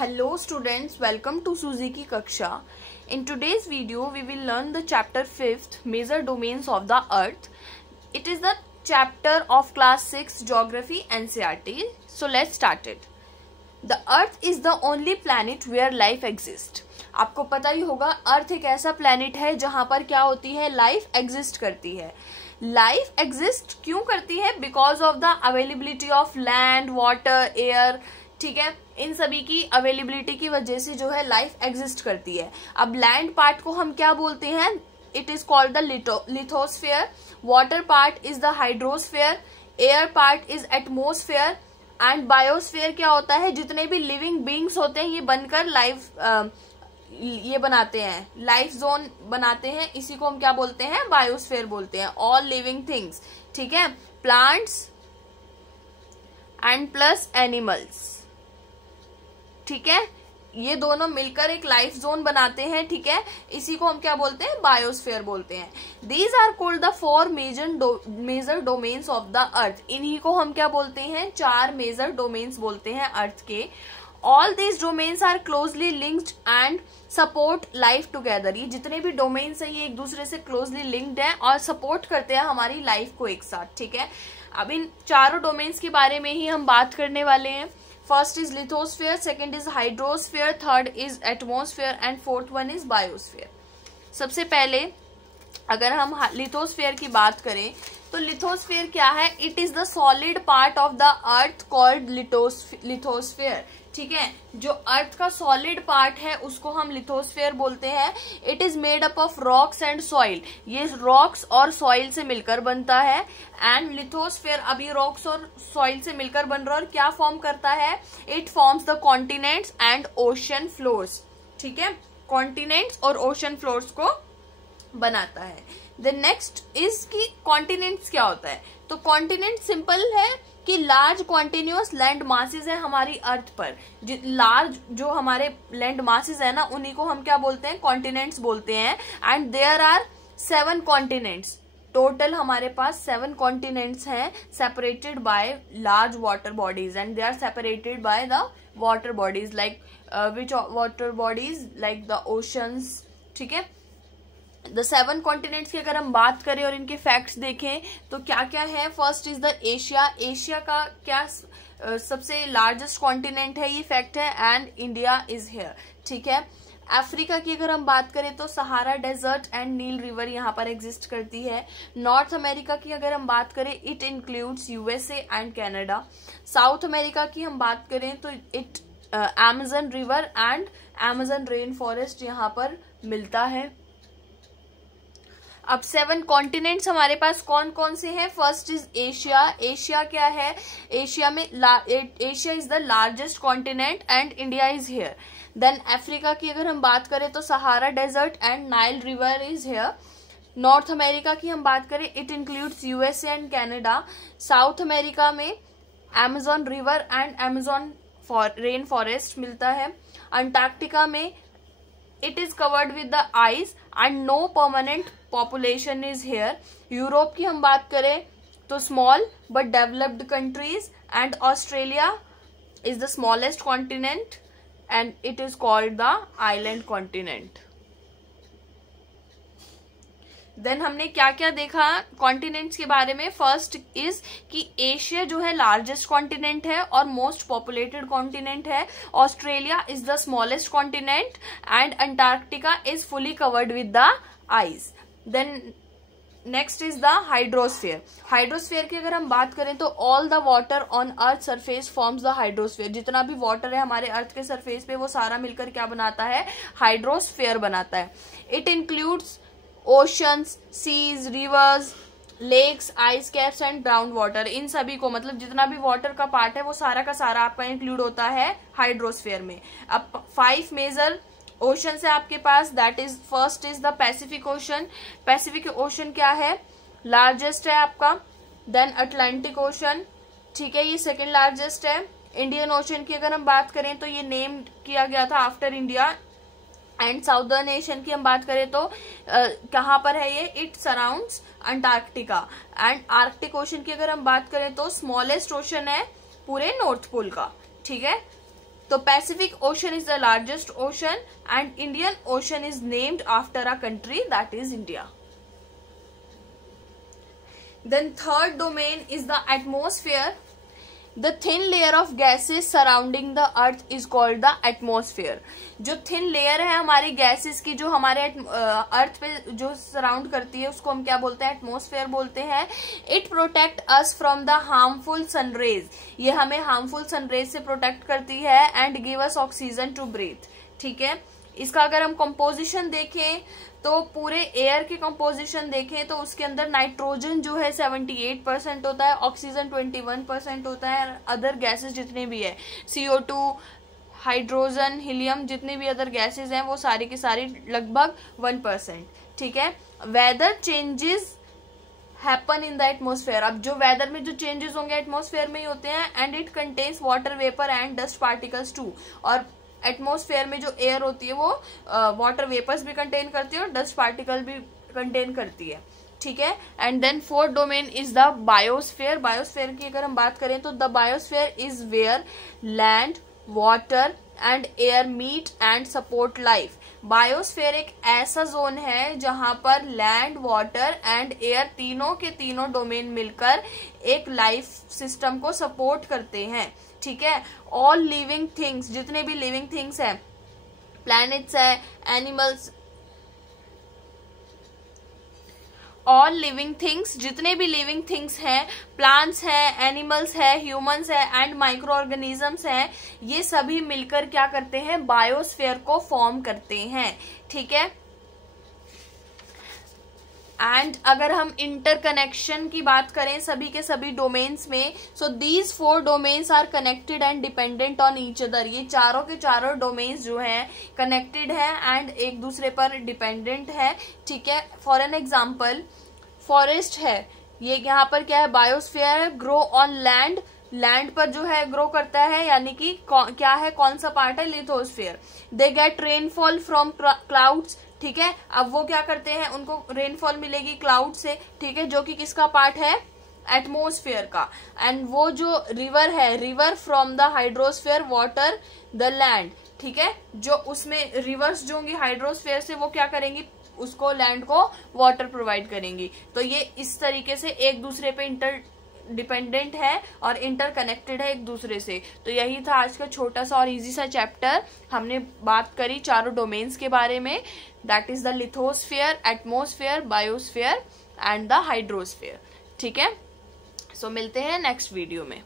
Hello students, welcome to Suzuki Kaksha. In today's video, we will learn the chapter 5th, Major Domains of the Earth. It is the chapter of class 6 Geography NCERT. So let's start it. The Earth is the only planet where life exists. आपको पता ही होगा अर्थ एक ऐसा planet है जहां पर क्या होती है, लाइफ एग्जिस्ट करती है. लाइफ एग्जिस्ट क्यों करती है? Because of the availability of land, water, air. ठीक है, इन सभी की अवेलेबिलिटी की वजह से जो है लाइफ एग्जिस्ट करती है. अब लैंड पार्ट को हम क्या बोलते हैं? It is called the lithosphere. Water part is the hydrosphere. Air part is atmosphere. And biosphere क्या होता है? जितने भी लिविंग बींग्स होते हैं ये बनकर ये बनाते हैं, लाइफ जोन बनाते हैं. इसी को हम क्या बोलते हैं? बायोस्फेयर बोलते हैं. All living things. ठीक है, प्लांट्स एंड प्लस एनिमल्स. ठीक है, ये दोनों मिलकर एक लाइफ जोन बनाते हैं. ठीक है, इसी को हम क्या बोलते हैं? बायोस्फेयर बोलते हैं. These are called the 4 major domains of the earth. इन्हीं को हम क्या बोलते हैं? 4 मेजर डोमेन्स बोलते हैं अर्थ के. All these domains are closely linked and support life together. ये जितने भी डोमेन्स हैं ये एक दूसरे से क्लोजली लिंक्ड हैं और सपोर्ट करते हैं हमारी लाइफ को एक साथ. ठीक है, अब इन चारों डोमेन्स के बारे में ही हम बात करने वाले हैं. First is lithosphere, second is hydrosphere, third is atmosphere and fourth one is biosphere. सबसे पहले अगर हम लिथोस्फेयर की बात करें तो लिथोस्फेयर क्या है? It is the solid part of the earth called lithosphere. ठीक है, जो अर्थ का सॉलिड पार्ट है उसको हम लिथोस्फेयर बोलते हैं. It is made up of rocks and soil. ये रॉक्स और सॉइल से मिलकर बनता है. एंड लिथोस्फेयर अब ये रॉक्स और सॉइल से मिलकर बन रहा है और क्या फॉर्म करता है? It forms the continents and ocean floors. ठीक है, कॉन्टिनेंट्स और ओशन फ्लोर्स को बनाता है. द नेक्स्ट इज कि कॉन्टिनेंट्स क्या होता है? तो कॉन्टिनेंट सिंपल है कि लार्ज कॉन्टिन्यूअस लैंड मासेस है हमारी अर्थ पर. लार्ज जो हमारे लैंड मासेस है ना, उन्हीं को हम क्या बोलते हैं? कॉन्टिनेंट्स बोलते हैं. And there are 7 continents. Total हमारे पास 7 कॉन्टिनेंट्स हैं separated by large water bodies. And they are separated by the water bodies like which water bodies like the oceans. ठीक है, द 7 कॉन्टिनेंट्स की अगर हम बात करें और इनके फैक्ट्स देखें तो क्या क्या है? First is the Asia. Asia का क्या सबसे लार्जेस्ट कॉन्टिनेंट है, ये फैक्ट है. And India is here. ठीक है, अफ्रीका की अगर हम बात करें तो Sahara desert and Nile river यहाँ पर एग्जिस्ट करती है. नॉर्थ अमेरिका की अगर हम बात करें it includes USA and Canada. South America की हम बात करें तो it Amazon river and Amazon rain forest यहाँ पर मिलता है. अब 7 कॉन्टिनेंट्स हमारे पास कौन कौन से हैं? First is Asia. एशिया क्या है? एशिया में Asia is the largest continent and India is here. Then Africa की अगर हम बात करें तो Sahara desert and Nile river is here. North America की हम बात करें it includes USA and Canada. South America में Amazon river and Amazon rain forest मिलता है. अंटार्कटिका में it is covered with the ice and no permanent population is here. Europe की हम बात करें तो small but developed countries and Australia is the smallest continent and it is called the island continent. Then हमने क्या क्या देखा continents के बारे में? फर्स्ट इज कि एशिया जो है लार्जेस्ट कॉन्टिनेंट है और मोस्ट पॉपुलेटेड कॉन्टिनेंट है. Australia is the smallest continent and Antarctica is fully covered with the ice. Then next is the hydrosphere. Hydrosphere की अगर हम बात करें तो all the water on earth surface forms the hydrosphere. जितना भी water है हमारे अर्थ के सरफेस पे वो सारा मिलकर क्या बनाता है? हाइड्रोस्फेयर बनाता है. It includes oceans, seas, rivers, lakes, ice caps and ground water. इन सभी को मतलब जितना भी वाटर का पार्ट है वो सारा का सारा आपका इंक्लूड होता है हाइड्रोस्फेयर में. अब 5 मेजर ओशन है आपके पास. That is first is the Pacific Ocean. Pacific Ocean क्या है? लार्जेस्ट है आपका. Then Atlantic Ocean. ठीक है, ये सेकेंड लार्जेस्ट है. इंडियन ओशन की अगर हम बात करें तो ये नेम किया गया था after India. And southern Asian की हम बात करें तो कहाँ पर है ये? It surrounds Antarctica. And Arctic ocean की अगर हम बात करें तो स्मॉलेस्ट ओशन है पूरे नॉर्थ पोल का. ठीक है, तो Pacific ocean is the largest ocean and Indian ocean is named after a country that is India. Then third domain is the atmosphere. The thin layer of gases surrounding the earth is called the atmosphere. जो thin layer है हमारी gases की, जो हमारे अर्थ पे जो surround करती है, उसको हम क्या बोलते हैं? एटमोस्फेयर बोलते हैं. It protect us from the harmful sun rays. ये हमें harmful sun rays से प्रोटेक्ट करती है and give us oxygen to breathe. ठीक है. इसका अगर हम कंपोजिशन देखें तो पूरे एयर की कंपोजिशन देखें तो उसके अंदर नाइट्रोजन जो है 78% होता है, ऑक्सीजन 21% होता है, अदर गैसेस जितने भी है CO2, हाइड्रोजन, हीलियम, जितने भी अदर गैसेस हैं वो सारी की सारी लगभग 1%. ठीक है. Weather changes happen in the atmosphere. अब जो वेदर में जो चेंजेस होंगे एटमोस्फेयर में ही होते हैं. And it contains water vapour and dust particles too. और एटमोस्फेयर में जो एयर होती है वो वाटर वेपर्स भी कंटेन करती है और डस्ट पार्टिकल भी कंटेन करती है. ठीक है. And then fourth domain is the biosphere. Biosphere की अगर हम बात करें तो the biosphere is where land, water and air meet and support life. Biosphere एक ऐसा जोन है जहां पर लैंड, वाटर एंड एयर तीनों के तीनों डोमेन मिलकर एक लाइफ सिस्टम को सपोर्ट करते हैं. ठीक है. ऑल लिविंग थिंग्स, जितने भी लिविंग थिंग्स है, प्लैनेट्स है, एनिमल्स, ऑल लिविंग थिंग्स, जितने भी लिविंग थिंग्स हैं, प्लांट्स हैं, एनिमल्स है, ह्यूमंस है एंड माइक्रो ऑर्गेनिजम्स हैं, ये सभी मिलकर क्या करते हैं? बायोस्फेयर को फॉर्म करते हैं. ठीक है. एंड अगर हम इंटरकनेक्शन की बात करें सभी के सभी डोमेन्स में, so these 4 domains are connected and dependent on each other. ये चारों के चारों डोमेन्स जो हैं कनेक्टेड है एंड एक दूसरे पर डिपेंडेंट है. ठीक है. फॉर एन एग्जाम्पल, फॉरेस्ट है, ये यहाँ पर क्या है? बायोस्फीयर है. ग्रो ऑन लैंड, लैंड पर जो है ग्रो करता है, यानी कि क्या है? कौन सा पार्ट है? Lithosphere. They get rainfall from clouds. ठीक है. अब वो क्या करते हैं? उनको रेनफॉल मिलेगी क्लाउड से. ठीक है. जो कि किसका पार्ट है? एटमोस्फेयर का. एंड वो जो रिवर है, river from the hydrosphere, water the land. ठीक है. जो उसमें रिवर्स जो होंगी हाइड्रोस्फेयर से, वो क्या करेंगी? उसको लैंड को वाटर प्रोवाइड करेंगी. तो ये इस तरीके से एक दूसरे पे इंटर डिपेंडेंट है और इंटरकनेक्टेड है एक दूसरे से. तो यही था आज का छोटा सा और इजी सा चैप्टर. हमने बात करी चारों डोमेन्स के बारे में, that is the lithosphere, atmosphere, biosphere and the hydrosphere. ठीक है. सो मिलते हैं नेक्स्ट वीडियो में.